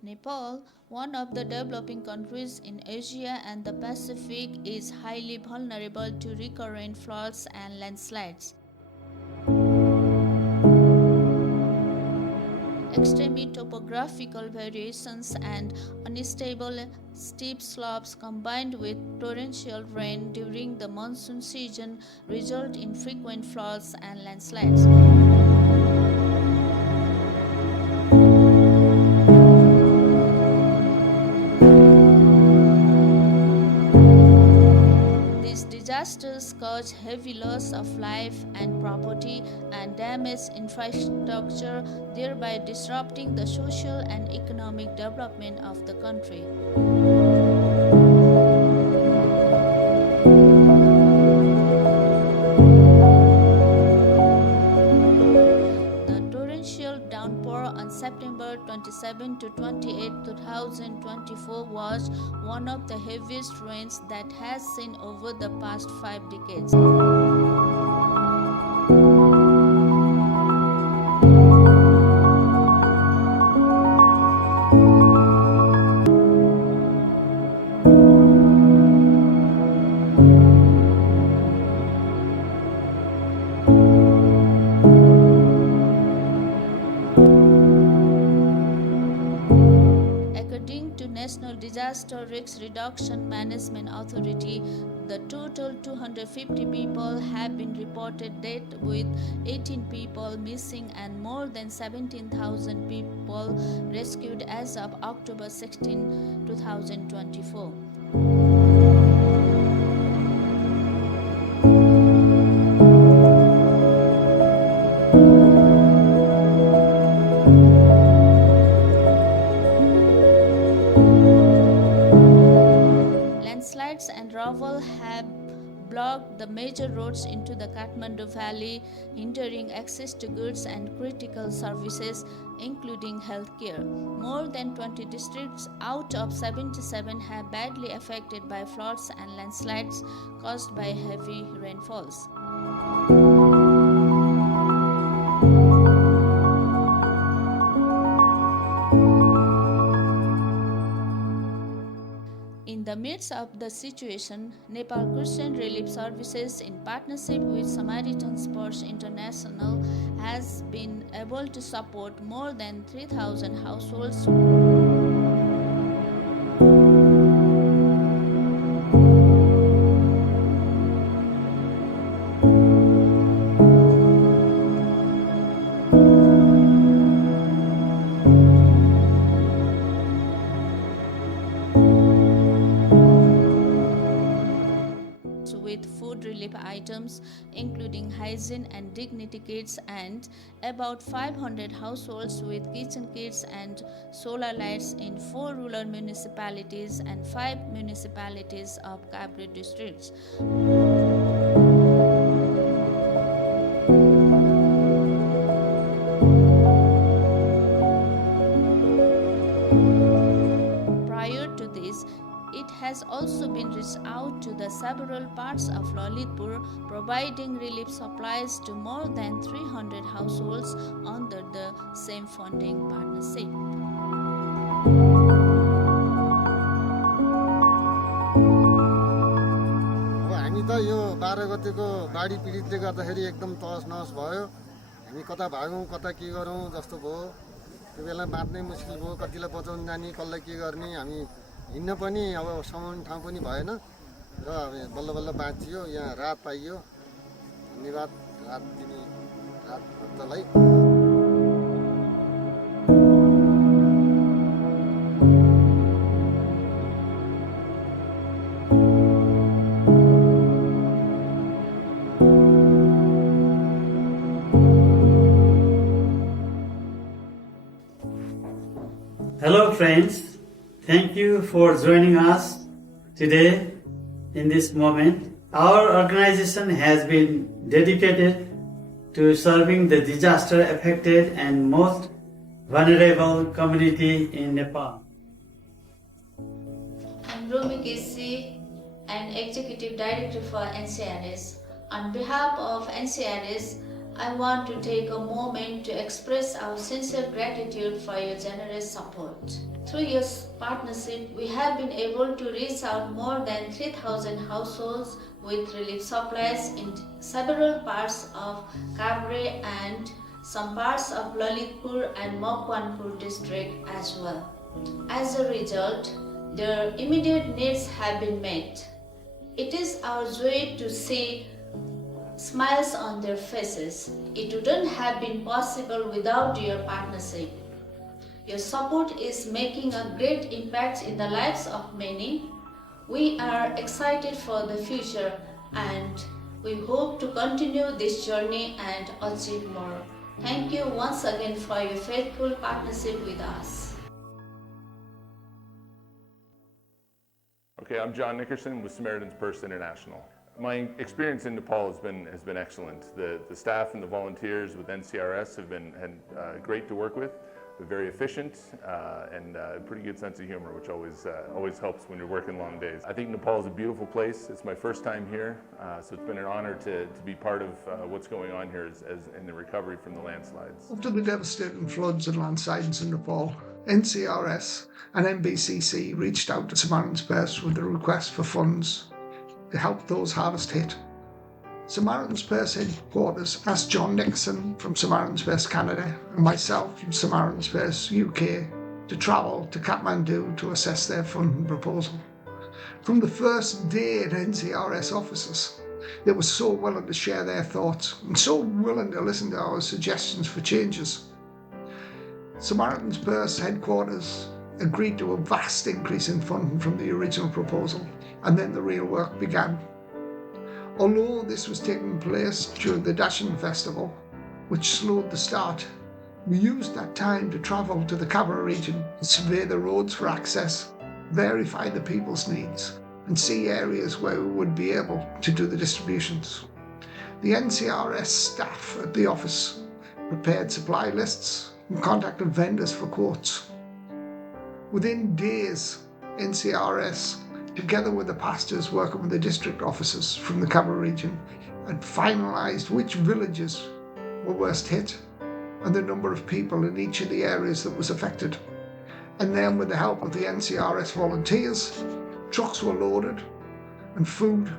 Nepal, one of the developing countries in Asia and the Pacific, is highly vulnerable to recurrent floods and landslides. Extreme topographical variations and unstable steep slopes combined with torrential rain during the monsoon season result in frequent floods and landslides. Disasters cause heavy loss of life and property and damage infrastructure, thereby disrupting the social and economic development of the country. On September 27 to 28, 2024 was one of the heaviest rains that has seen over the past 5 decades. National Disaster Risk Reduction Management Authority, the total 250 people have been reported dead, with 18 people missing and more than 17,000 people rescued as of October 16, 2024. Landslides and rubble have blocked the major roads into the Kathmandu Valley, hindering access to goods and critical services, including healthcare. More than 20 districts out of 77 have badly affected by floods and landslides caused by heavy rainfalls. In the midst of the situation, Nepal Christian Relief Services, in partnership with Samaritan International, has been able to support more than 3,000 households. With food relief items including hygiene and dignity kits, and about 500 households with kitchen kits and solar lights in 4 rural municipalities and 5 municipalities of Kavre districts. Prior to this, it has also been reached out to the several parts of Lalitpur, providing relief supplies to more than 300 households under the same funding partnership. हामी त यो 12 गतेको बाढी पीडितले गर्दाखेरि एकदम तहस नहस भयो। हामी कता भागौँ कता के गरौँ जस्तो भयो। त्यो बेला बाँच्नै मुस्किल भयो। कतिलाई बचाउन जाने कसलाई के गर्ने, हामी हिँड्न पनि अब समाउने ठाउँ पनि भएन र बल्ल बल्ल बाँचियो। यहाँ राहत पाइयो। धन्यवाद राहत दिने राहतलाई। Hello friends, thank you for joining us today in this moment. Our organization has been dedicated to serving the disaster affected and most vulnerable community in Nepal. I'm Rumi Kesi, an Executive Director for NCRS. On behalf of NCRS, I want to take a moment to express our sincere gratitude for your generous support. Through your partnership, we have been able to reach out more than 3,000 households with relief supplies in several parts of Kavre and some parts of Lalitpur and Mokwanpur district as well. As a result, their immediate needs have been met. It is our joy to see smiles on their faces. It wouldn't have been possible without your partnership. Your support is making a great impact in the lives of many. We are excited for the future and we hope to continue this journey and achieve more. Thank you once again for your faithful partnership with us. Okay, I'm John Nickerson with Samaritan's Purse International. My experience in Nepal has been excellent. The staff and the volunteers with NCRS have been great to work with. They're very efficient and a pretty good sense of humor, which always helps when you're working long days. I think Nepal is a beautiful place. It's my first time here, so it's been an honor to be part of what's going on here as in the recovery from the landslides. After the devastating floods and landslides in Nepal, NCRS and NBCC reached out to Samaritan's Purse with a request for funds to help those hardest hit. Samaritan's Purse headquarters asked John Nickerson from Samaritan's Purse Canada and myself from Samaritan's Purse UK to travel to Kathmandu to assess their funding proposal. From the first day at NCRS offices, they were so willing to share their thoughts and so willing to listen to our suggestions for changes. Samaritan's Purse headquarters agreed to a vast increase in funding from the original proposal, and then the real work began. Although this was taking place during the Dashing Festival, which slowed the start, we used that time to travel to the Kavre region and survey the roads for access, verify the people's needs, and see areas where we would be able to do the distributions. The NCRS staff at the office prepared supply lists and contacted vendors for quotes. Within days, NCRS, together with the pastors working with the district officers from the Kavre region, had finalised which villages were worst hit and the number of people in each of the areas that was affected. And then with the help of the NCRS volunteers, trucks were loaded and food,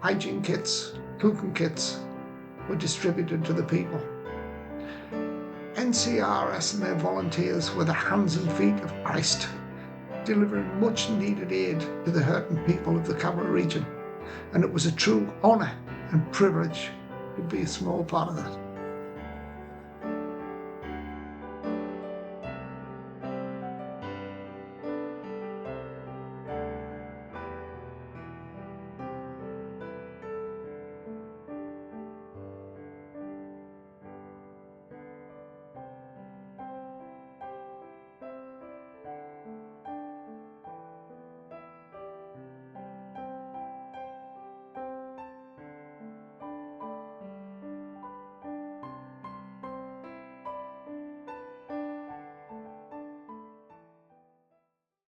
hygiene kits, cooking kits were distributed to the people. NCRS and their volunteers were the hands and feet of Christ, delivering much needed aid to the hurting people of the Kavre region, and it was a true honour and privilege to be a small part of that.